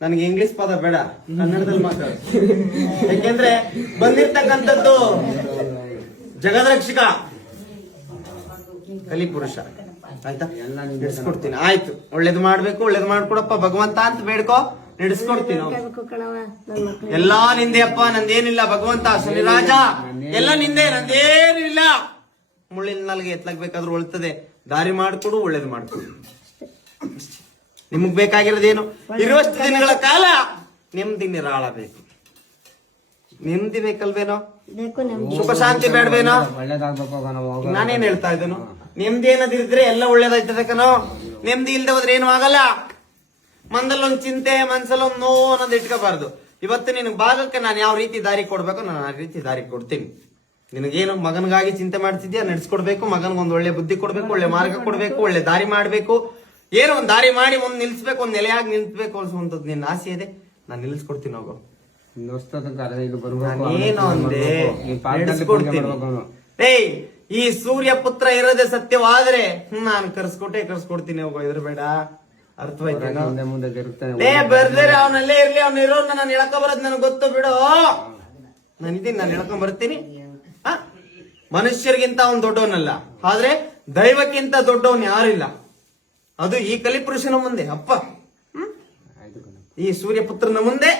ನನಗೆ ಇಂಗ್ಲಿಷ್ ಪದ ಬೇಡ, ಕನ್ನಡದಲ್ಲಿ ಮಾತಾಡು. ಯಾಕೆಂದ್ರೆ ಬಂದಿರ್ತಕ್ಕಂಥದ್ದು ಜಗದ್ರಕ್ಷಕ ಕಲಿಪುರುಷ. ಆಯ್ತಾ, ನಡೆಸ್ಕೊಡ್ತೀನಿ. ಆಯ್ತು, ಒಳ್ಳೇದು ಮಾಡ್ಬೇಕು, ಒಳ್ಳೇದು ಮಾಡ್ಕೊಡಪ್ಪ ಭಗವಂತ ಅಂತ ಬೇಡ್ಕೋ, ನಡೆಸ್ಕೊಡ್ತೀನಿ. ಎಲ್ಲಾ ನಿಂದೆ ಅಪ್ಪ, ನಂದೇನಿಲ್ಲ ಭಗವಂತ. ಶನಿರಾಜ ಎಲ್ಲ ನಿಂದೆ, ನಂದೇನಿಲ್ಲ. ಮುಳ್ಳಿನ ನಾಲ್ಗೆ ಎತ್ಲಾಗ್ಬೇಕಾದ್ರೂ ಒಳ್ತದೆ, ದಾರಿ ಮಾಡ್ಕೊಡು, ಒಳ್ಳೇದು ಮಾಡ್ಕೊಡು. ನಿಮಗ್ ಬೇಕಾಗಿರೋದೇನು? ಇರುವಷ್ಟು ದಿನಗಳ ಕಾಲ ನೆಮ್ಮದಿ ನಿರಾಳಬೇಕು. ನೆಮ್ಮದಿ ಬೇಕಲ್ವೇನೋ? ಸುಖ ಶಾಂತಿ ಬೇಡವೇನೋ? ನಾನೇನ್ ಹೇಳ್ತಾ ಇದ್ದೇನು? ನೆಮ್ಮದಿ ಏನದಿದ್ರೆ ಎಲ್ಲ ಒಳ್ಳೇದಾಯ್ತದೆ ಕಣೋ. ನೆಮ್ಮದಿ ಇಲ್ದೆ ಹೋದ್ರೆ ಏನು ಆಗಲ್ಲ. ಮಂದಲ್ಲೊಂದ್ ಚಿಂತೆ, ಮನ್ಸಲ್ಲೊಂದ್ ನೋವು ಅನ್ನೋದು ಇಟ್ಕೋಬಾರ್ದು. ಇವತ್ತು ನಿನಗ್ ಭಾಗಕ್ಕೆ ನಾನು ಯಾವ ರೀತಿ ದಾರಿ ಕೊಡ್ಬೇಕು ನಾನು ಆ ರೀತಿ ದಾರಿ ಕೊಡ್ತೀನಿ. ನಿನಗೇನು ಮಗನಿಗಾಗಿ ಚಿಂತೆ ಮಾಡ್ತಿದ್ಯಾ, ನಡೆಸ್ಕೊಡ್ಬೇಕು. ಮಗನ್ಗೊಂದು ಒಳ್ಳೆ ಬುದ್ಧಿ ಕೊಡ್ಬೇಕು, ಒಳ್ಳೆ ಮಾರ್ಗ ಕೊಡ್ಬೇಕು, ಒಳ್ಳೆ ದಾರಿ ಮಾಡ್ಬೇಕು. ಏನೋ ಒಂದ್ ದಾರಿ ಮಾಡಿ ಮುಂದ್ ನಿಲ್ಸ್ಬೇಕು, ಒಂದ್ ನೆಲೆಯಾಗಿ ನಿಲ್ಸ್ಬೇಕು ಅನ್ಸುವಂತದ್ದು ನಿನ್ನ ಆಸೆ ಇದೆ. ನಾನು ನಿಲ್ಸ್ಕೊಡ್ತೀನಿ. ಹೋಗೋ ಏನು ಅಂದೆ, ಏಯ್ ಈ ಸೂರ್ಯ ಪುತ್ರ ಇರೋದೇ ಸತ್ಯವಾದ್ರೆ ನಾನು ಕರ್ಸ್ಕೊಡ್ತೀನಿ. ಹೋಗೋ, ಇದ್ರ ಬೇಡ. ಅರ್ಥವಾಯ್ತೇನೋ? ಬರ್ದೇರೆ ಅವನಲ್ಲೇ ಇರ್ಲಿ, ಅವ್ನ ಇರೋನ್ನ ನಾನು ಎಳ್ಕೊ ಬರೋದ್ ನನಗೆ ಗೊತ್ತು ಬಿಡು. ನಾನಿದ್ದೀನಿ, ನಾನು ಎಳ್ಕೊಂಡ್ ಬರ್ತೀನಿ. ಮನುಷ್ಯರಿಗಿಂತ ಅವನ್ ದೊಡ್ಡವನಲ್ಲ, ಆದ್ರೆ ದೈವಕ್ಕಿಂತ ದೊಡ್ಡವನ್ ಯಾರಿಲ್ಲ. ಅದು ಈ ಕಲಿಪುರುಷನ ಮುಂದೆ ಅಪ್ಪ. ಈ ಸೂರ್ಯ ಪುತ್ರನ ಮುಂದೆ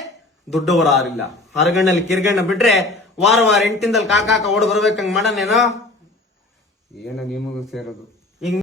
ದೊಡ್ಡವರು ಯಾರಿಲ್ಲ. ಹರಗಣ್ಣಲ್ಲಿ ಕಿರ್ಗಣ್ಣ ಬಿಟ್ರೆ ವಾರ 8 ದಿನದಲ್ಲಿ ಕಾಕಾಕ ಓಡ್ ಬರ್ಬೇಕಂಗ್ ಮಾಡನೇನೋ. ಏನೋ ನಿಮಗೂ ಸೇರೋದು.